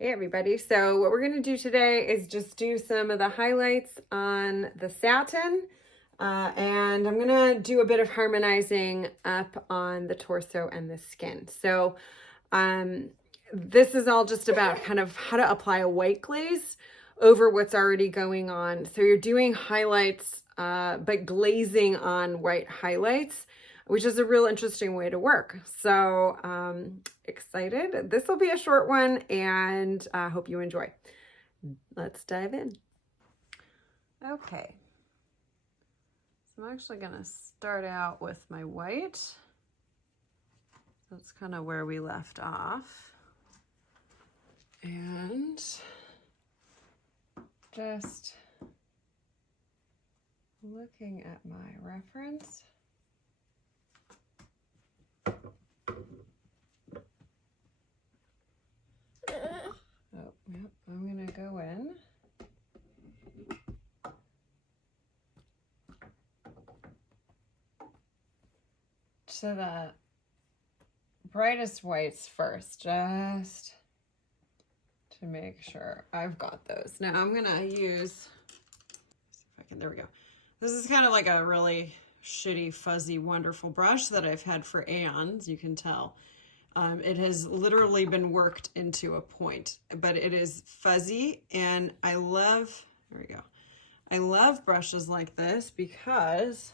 Hey everybody, so what we're going to do today is just do some of the highlights on the satin and I'm going to do a bit of harmonizing up on the torso and the skin. So this is all just about kind of how to apply a white glaze over what's already going on. So you're doing highlights but glazing on white highlights, which is a real interesting way to work. So excited. This will be a short one and I hope you enjoy. Let's dive in. Okay. So I'm actually going to start out with my white. That's kind of where we left off. And just looking at my reference. Oh, yep, I'm going to go in. To the brightest whites first, just to make sure I've got those. Now I'm going to use, if I can, there we go. This is kind of like a really shitty, fuzzy, wonderful brush that I've had for aeons, you can tell. It has literally been worked into a point, but it is fuzzy and I love, there we go. I love brushes like this because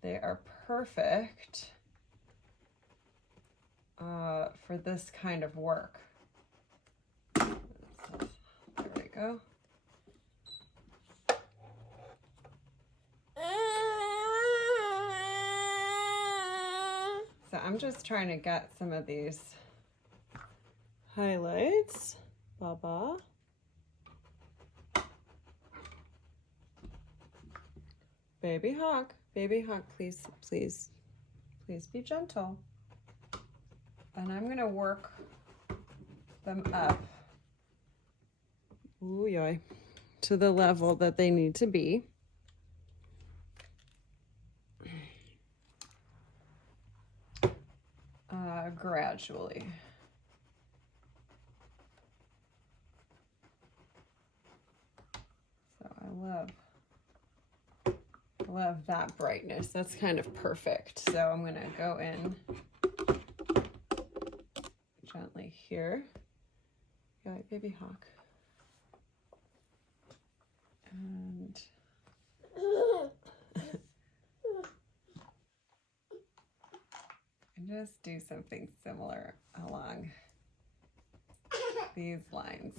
they are perfect for this kind of work. So, there we go. So I'm just trying to get some of these highlights. Baba. Baby hawk, please, please, please be gentle. And I'm gonna work them up, ooh, yoy, to the level that they need to be. Gradually. So I love that brightness. That's kind of perfect. So I'm going to go in gently here. Yeah, baby hawk. And just do something similar along these lines.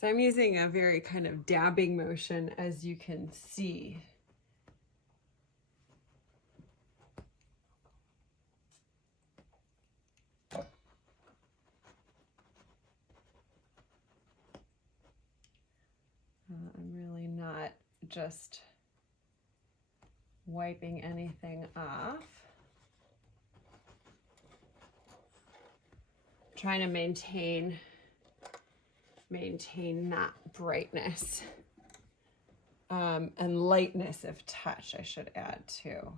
So I'm using a very kind of dabbing motion, as you can see. I'm really not just wiping anything off. Trying to maintain that brightness and lightness of touch, I should add too.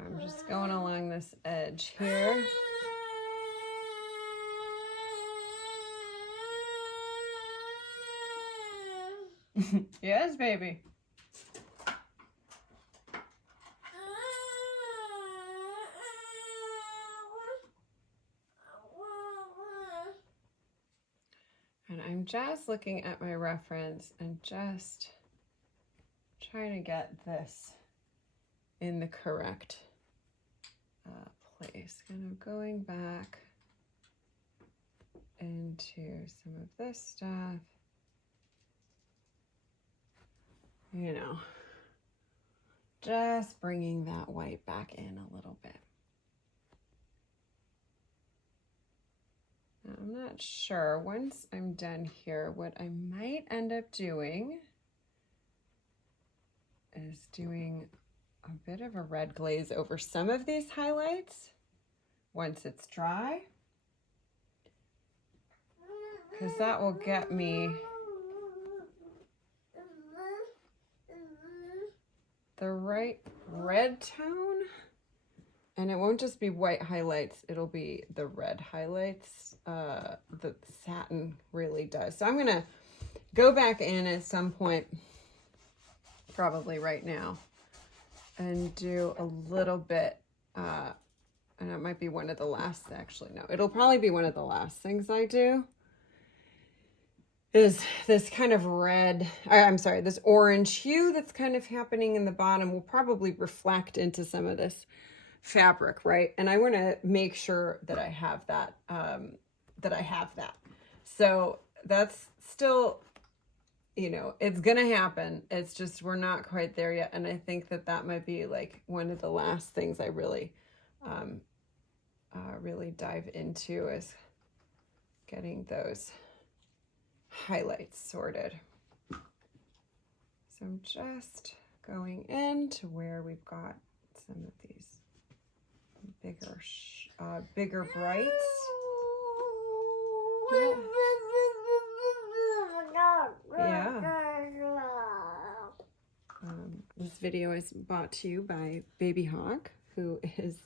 I'm just going along this edge here. Yes, baby. And I'm just looking at my reference and just trying to get this in the correct place. Kind of going back into some of this stuff. You know, just bringing that white back in a little bit. Now, I'm not sure, once I'm done here, what I might end up doing is doing a bit of a red glaze over some of these highlights once it's dry, because that will get me the right red tone. And it won't just be white highlights, it'll be the red highlights that the satin really does. So I'm gonna go back in at some point, probably right now, and do a little bit, and it might be one of the last, actually, no, it'll probably be one of the last things I do, is this kind of red, I'm sorry, this orange hue that's kind of happening in the bottom will probably reflect into some of this fabric, right? And I want to make sure that I have that, So that's still, you know, it's going to happen. It's just, we're not quite there yet. And I think that that might be like one of the last things I really, really dive into, is getting those highlights sorted. So I'm just going into where we've got some of these bigger brights. Yeah. This video is brought to you by Baby Hawk, who is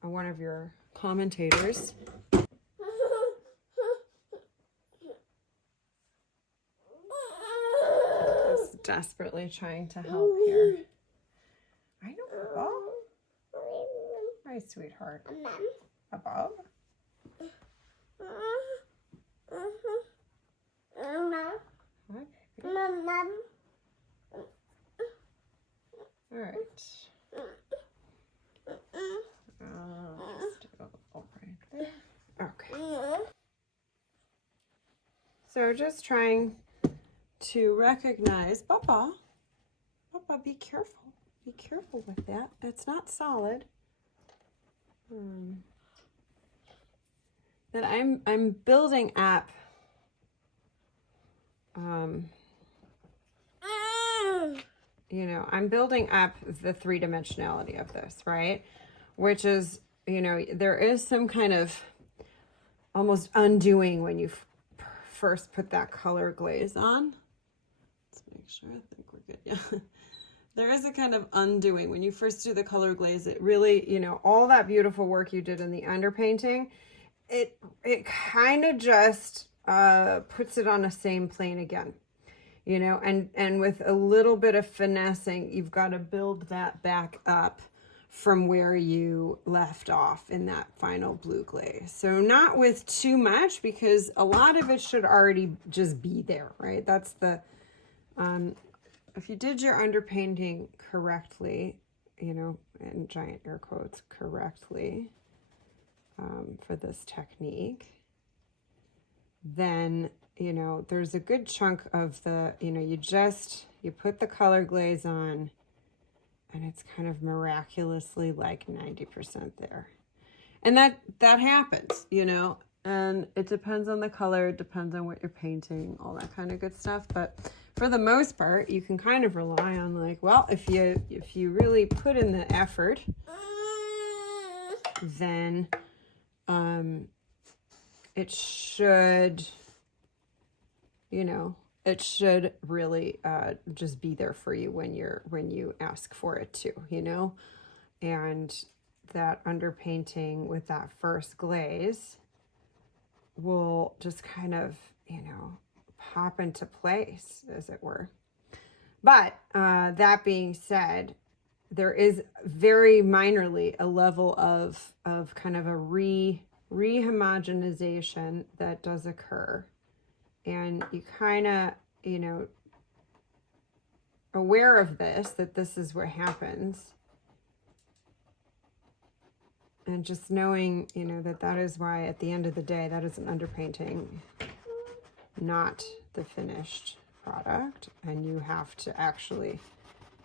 one of your commentators. Just desperately trying to help here. I know, Bob. Hi, sweetheart. A Bob? Hi, baby. All right. Let's do a little right there. Okay. So just trying to recognize, Papa, be careful. Be careful with that. It's not solid. That I'm building up. You know, I'm building up the three-dimensionality of this, right? Which is, you know, there is some kind of almost undoing when you first put that color glaze on. Let's make sure, I think we're good, yeah. There is a kind of undoing when you first do the color glaze. It really, you know, all that beautiful work you did in the underpainting, it kind of just puts it on the same plane again. You know, and with a little bit of finessing, you've got to build that back up from where you left off in that final blue glaze. So not with too much, because a lot of it should already just be there, right? That's the, if you did your underpainting correctly, you know, in giant air quotes, correctly, for this technique, then, you know, there's a good chunk of the, you know, you put the color glaze on and it's kind of miraculously like 90% there. And that happens, you know, and it depends on the color, it depends on what you're painting, all that kind of good stuff. But for the most part, you can kind of rely on, like, well, if you really put in the effort, then it should, you know, it should really just be there for you when you ask for it to, you know. And that underpainting with that first glaze will just kind of, you know, pop into place, as it were. But that being said, there is very minorly a level of kind of a rehomogenization that does occur. And you kind of, you know, aware of this, that this is what happens. And just knowing, you know, that is why at the end of the day, that is an underpainting, not the finished product. And you have to actually,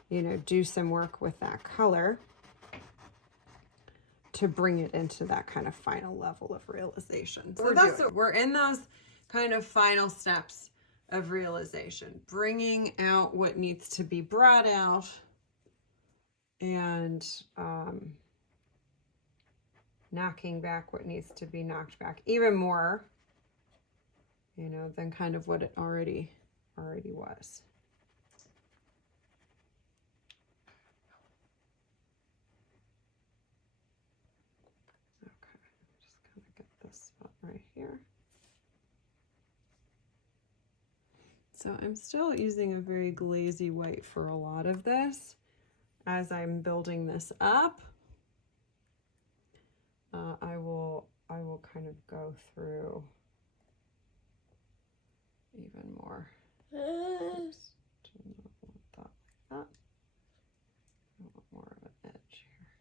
you know, do some work with that color to bring it into that kind of final level of realization. So we're in those kind of final steps of realization, bringing out what needs to be brought out, and knocking back what needs to be knocked back even more, you know, than kind of what it already was. Okay, just kind of get this spot right here. So I'm still using a very glazy white for a lot of this as I'm building this up. I will kind of go through even more. Oops, do not want that like that. I want more of an edge here.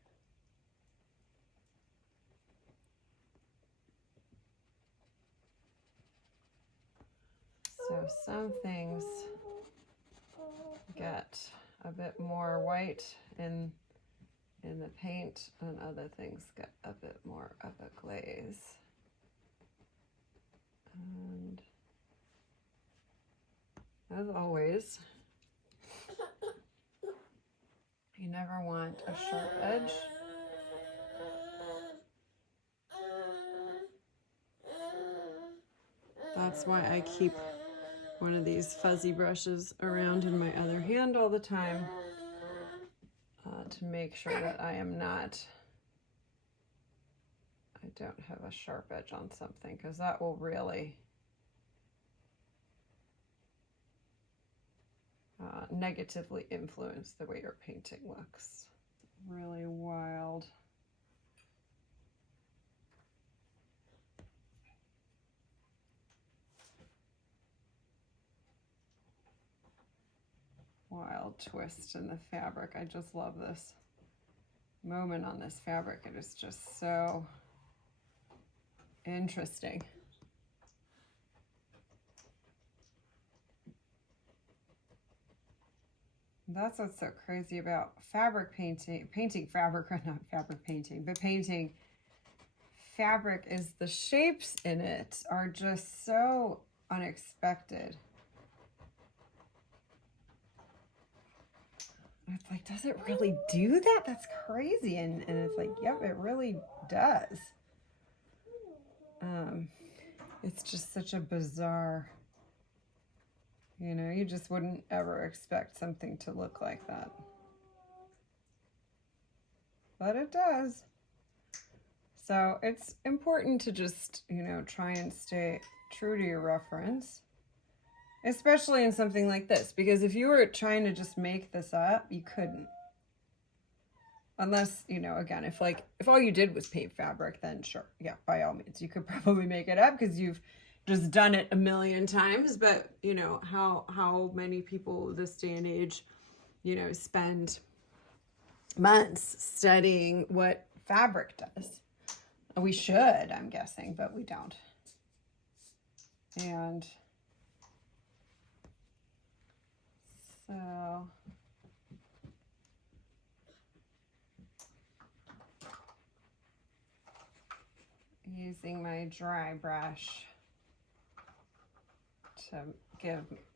So some things get a bit more white in the paint, and other things get a bit more of a glaze. And as always, you never want a sharp edge. That's why I keep one of these fuzzy brushes around in my other hand all the time, to make sure that I don't have a sharp edge on something, because that will really negatively influence the way your painting looks. Really wild. Wild twist in the fabric. I just love this moment on this fabric. It is just so interesting. That's what's so crazy about fabric painting, not fabric painting, but painting fabric, is the shapes in it are just so unexpected. It's like, does it really do that? That's crazy. And it's like, yep, it really does. It's just such a bizarre, you know, you just wouldn't ever expect something to look like that. But it does. So it's important to just, you know, try and stay true to your reference. Especially in something like this, because if you were trying to just make this up, you couldn't. Unless, you know, again, if all you did was paint fabric, then sure, yeah, by all means, you could probably make it up because you've just done it a million times. But, you know, how many people this day and age, you know, spend months studying what fabric does? We should, I'm guessing, but we don't. And so using my dry brush to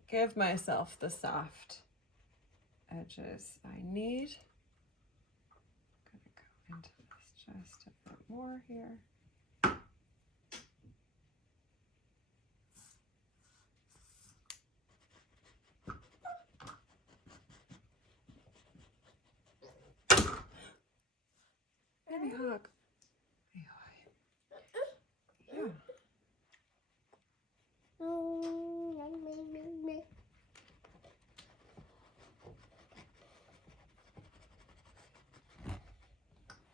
give myself the soft edges I need. I'm gonna go into this just a bit more here. Baby hug. Yeah.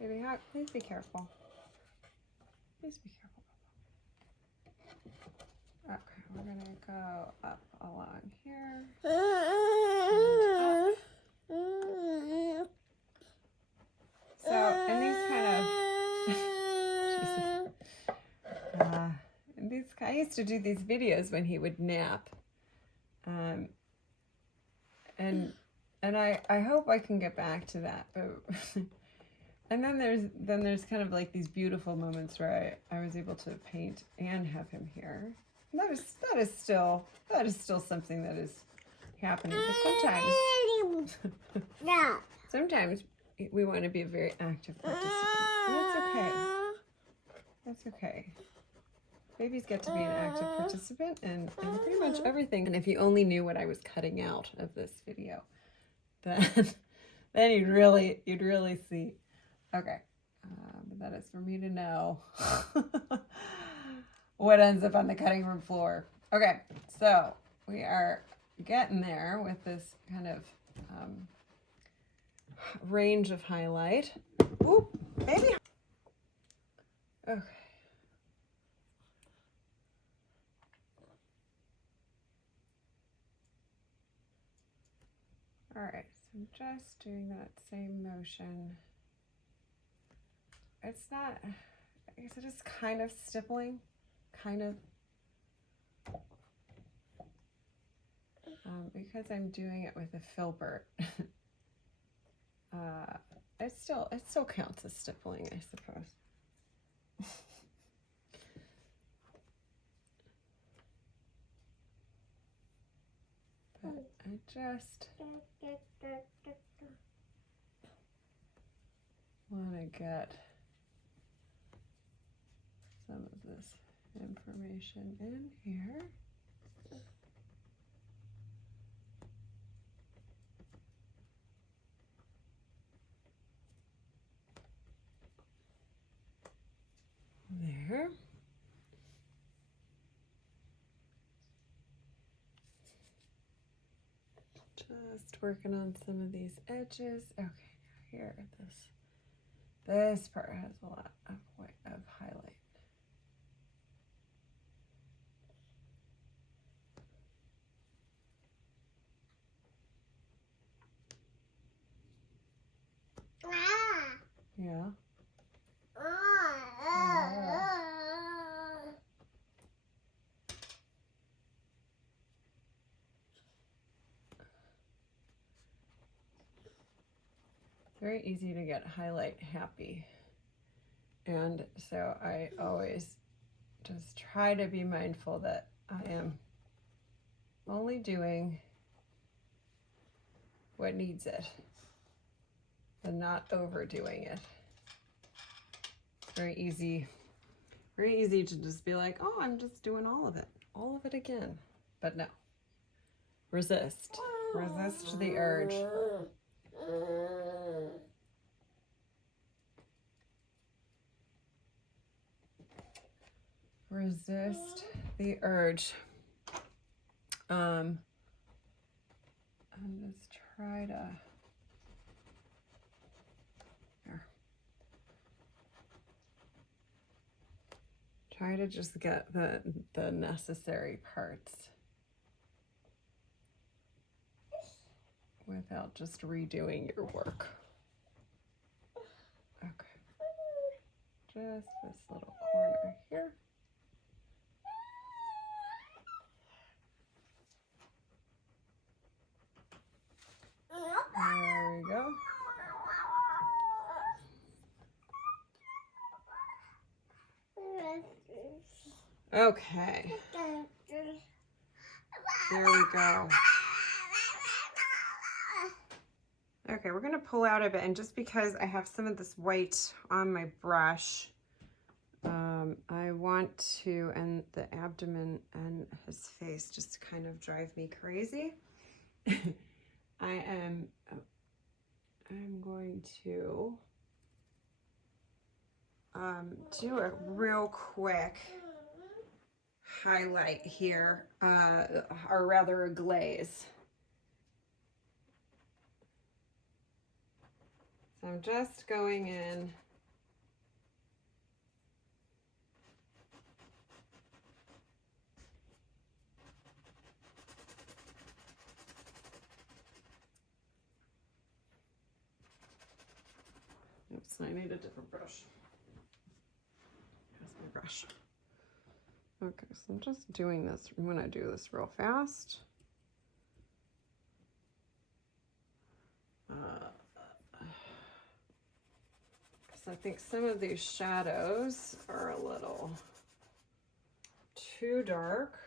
Baby hug, please be careful. Please be careful. Okay, we're gonna go up along here. And up. So, and these kind of, I used to do these videos when he would nap, and I hope I can get back to that. But and then there's kind of like these beautiful moments where I was able to paint and have him here. that is still something that is happening. But sometimes we want to be a very active participant. And that's okay. That's okay. Babies get to be an active participant in pretty much everything. And if you only knew what I was cutting out of this video, then you'd really see. Okay, but that is for me to know what ends up on the cutting room floor. Okay, so we are getting there with this kind of range of highlight. Oop, baby. Okay. All right, so I'm just doing that same motion. It's not, I guess it is kind of stippling, kind of. Because I'm doing it with a filbert, it still counts as stippling, I suppose. But I just want to get some of this information in here. There. Just working on some of these edges. Okay, here, this part has a lot of highlight. Yeah. Very easy to get highlight happy. And so I always just try to be mindful that I am only doing what needs it and not overdoing it. Very easy to just be like, oh, I'm just doing all of it again. But no, resist the urge. Resist the urge. And just try to, try to just get the necessary parts without just redoing your work. Okay, just this little corner here. There we go. Okay. There we go. Okay, we're gonna pull out a bit, and just because I have some of this white on my brush, I want to, and the abdomen and his face just kind of drive me crazy. I'm going to do a real quick highlight here, or rather a glaze. So I'm just going in . Oops, I need a different brush. Here's my brush. Okay, so I'm just doing this. I'm going to do this real fast. Because I think some of these shadows are a little too dark.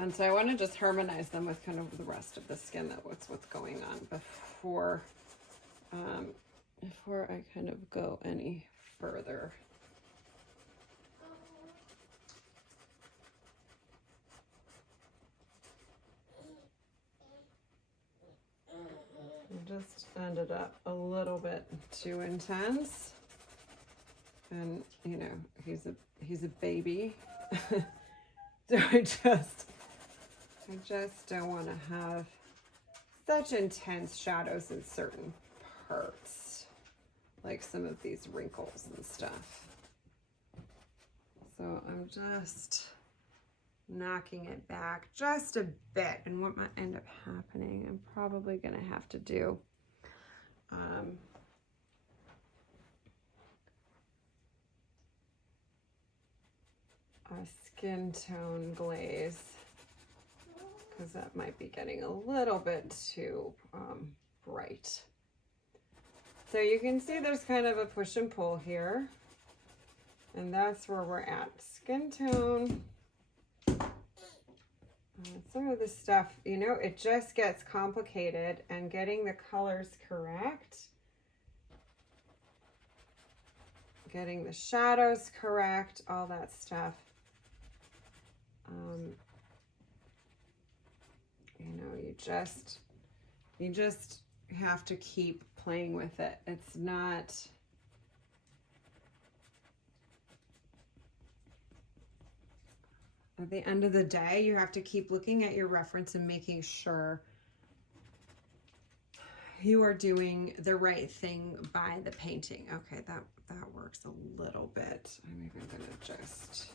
And so I want to just harmonize them with kind of the rest of the skin, that what's going on before I kind of go any further. I just ended up a little bit too intense, and you know, he's a baby. So I just don't want to have such intense shadows in certain parts, like some of these wrinkles and stuff. So I'm just knocking it back just a bit, and what might end up happening, I'm probably going to have to do a skin tone glaze, because that might be getting a little bit too bright. So you can see there's kind of a push and pull here, and that's where we're at. Skin tone. Some of this stuff, you know, it just gets complicated, and getting the colors correct, getting the shadows correct, all that stuff. You know, you just have to keep playing with it. It's not, at the end of the day, you have to keep looking at your reference and making sure you are doing the right thing by the painting. Okay, that works a little bit. I'm even gonna just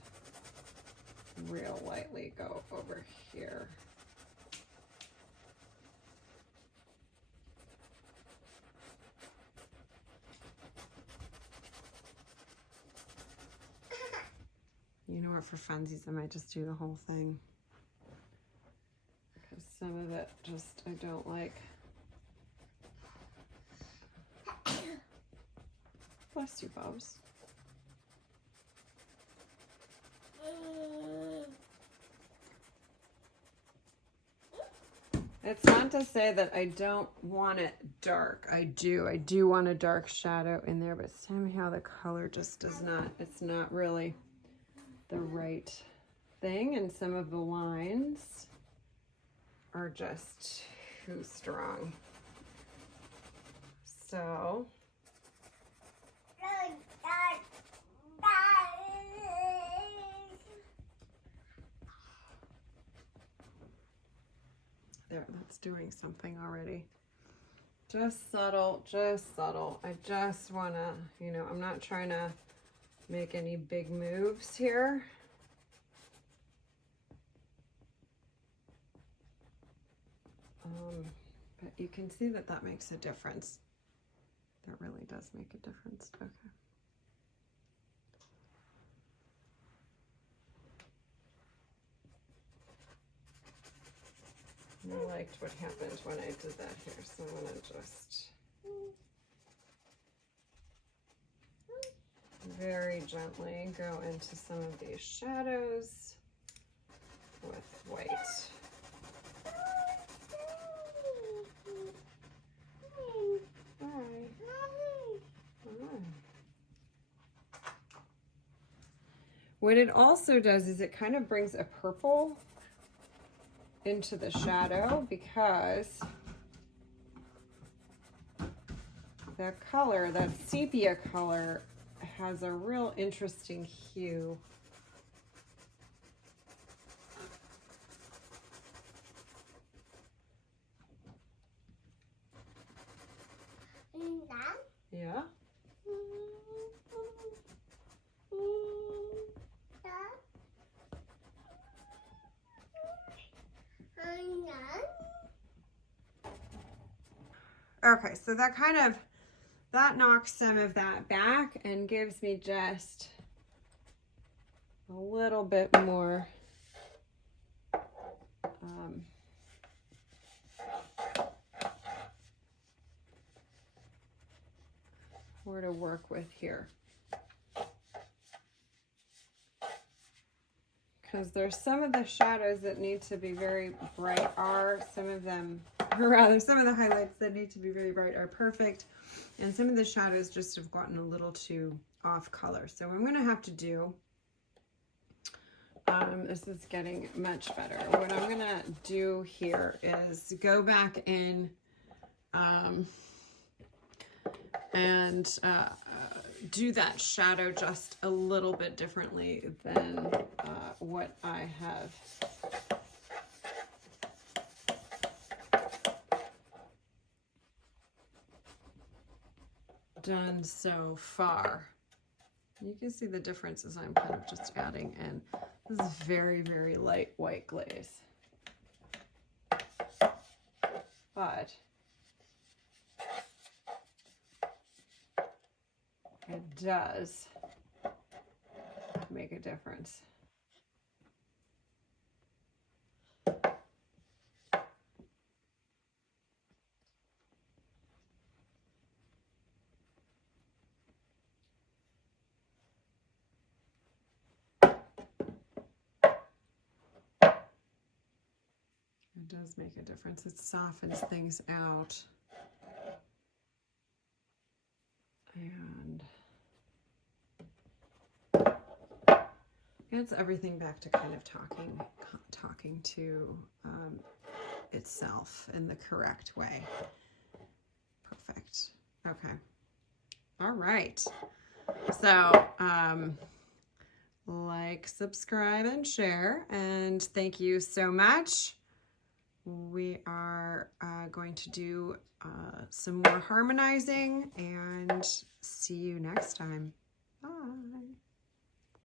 real lightly go over here. You know what, for funsies, I might just do the whole thing, because some of it just, I don't like. Bless you, Bubs. It's not to say that I don't want it dark. I do want a dark shadow in there, but somehow the color just does not, it's not really the right thing, and some of the lines are just too strong. So there, that's doing something already. Just subtle, just subtle. I just want to, you know, I'm not trying to make any big moves here. But you can see that that makes a difference. That really does make a difference. Okay. I liked what happened when I did that here, so I'm going to just very gently go into some of these shadows with white. What it also does is it kind of brings a purple into the shadow, because the color, that sepia color, has a real interesting hue. Yeah. Okay, so that kind of, that knocks some of that back and gives me just a little bit more more to work with here. because there's some of the shadows that need to be very bright are, some of them, or rather some of the highlights that need to be very bright are perfect, and some of the shadows just have gotten a little too off color. So what I'm going to have to do, this is getting much better. What I'm going to do here is go back in and do that shadow just a little bit differently than what I have done so far. You can see the differences I'm kind of just adding in. This is very, very light white glaze. But it does make a difference. It does make a difference. It softens things out. And gets everything back to kind of talking to itself in the correct way. Perfect. Okay. All right. So, like, subscribe, and share, and thank you so much. We are going to do some more harmonizing, and see you next time. Bye.